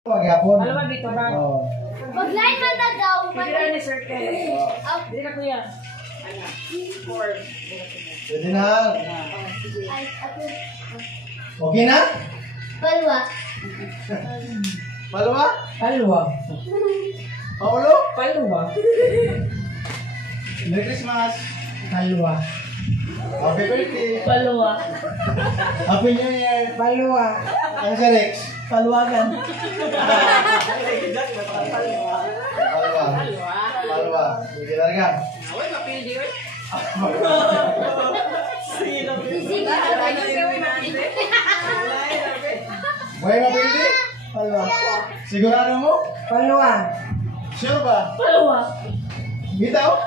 Pagyapon. Alam mo dito ba? Oo. Mag-line man na daw. Pwede ni circle. Hindi ka kuya. Pwede na. Ay, ako. Okay na? Balwa. Palwa? Palwa. Paulo? Palwa. Merry Christmas. Palwa. Happy birthday. Palwa. Happy New Year. Palwa. Ano si Rex? Palwagan. Palwa. Palwa. Sige larga. Uy, mapili yun. Buhay mo pwede? Palwa. Sigurado mo? Palwa. Sure ba? Palwa. Bitaw?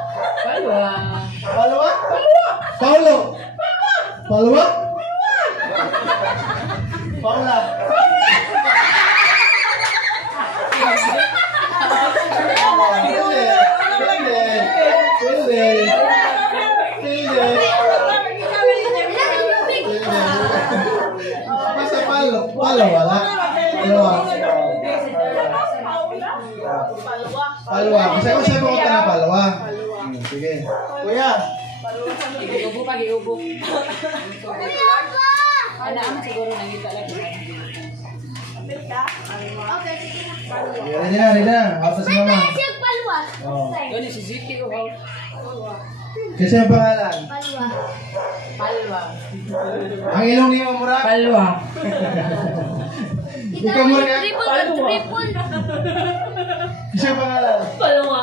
Palwa. Palwa? Paulo? Palwa? Paula? Palo wala. Palwa. Kasi ko na palwa. Sige. Kuya. Iubo pa, iubo. Ano siguro nakita lang. Ready na. Atas si mama. Siyang palwa. Doon si Ziki ko. Kasi ang pangalan. Palwa. Palwa. Ang ilong niyo mura. Palwa. Ikaw mura ka. Triple. Kasi ang pangalan. Palwa.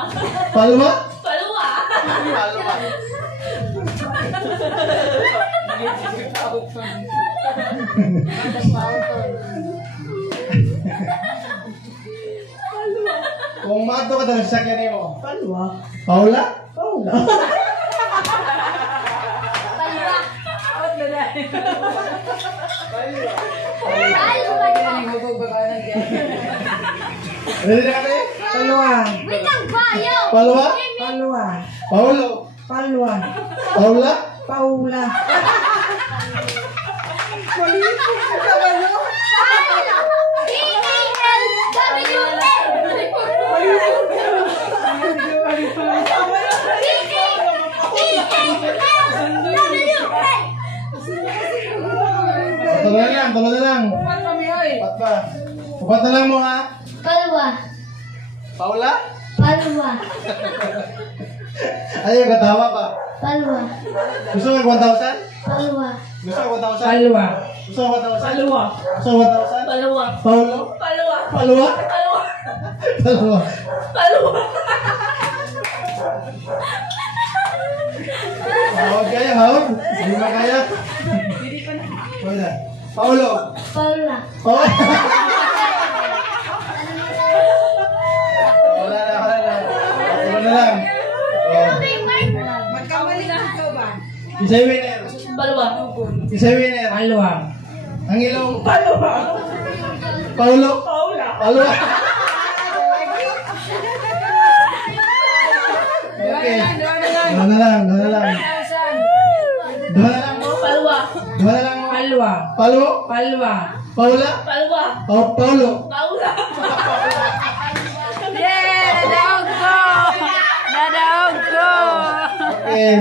Palwa? Palwa. Palwa. Kung mato ka talaga sa sakyan mo. Palwa. Paula? Paula. Palwa. Out na na. Ready na kami? Palwa. Wait lang ba? Ayaw. Palwa? Palwa. Paulo? Palwa. Paula? Paula. Tulo na lang. Upat pa. Upat na lang mo ha. Palwa. Paula? Palwa. Ayaw, katawa pa. Palwa. Gusto mo 1,000? Palwa. Gusto mo 1,000? Palwa. Gusto mo 1,000? Palwa. Gusto mo 1,000? Palwa. Paulo? Palwa. Palwa? Palwa. Palwa. Palwa. Hawag kaya, hawag. Hindi ba kaya? Wala. Paulo? Palwa. Paula? Wala na. Tulo na lang. Oh. Magkamali na ito ba? Isa'y winner. Palwa. Isa'y winner. Palwa. Ang ilong. Palwa. Paulo? Paula. Palwa. Okay. Dua na lang. Palwa. Dua na lang mo. Palwa. Paulo? Palwa. Paula? Palwa. Paulo? Paula. Yeah! Nadaog ko! Nadaog ko! Okay.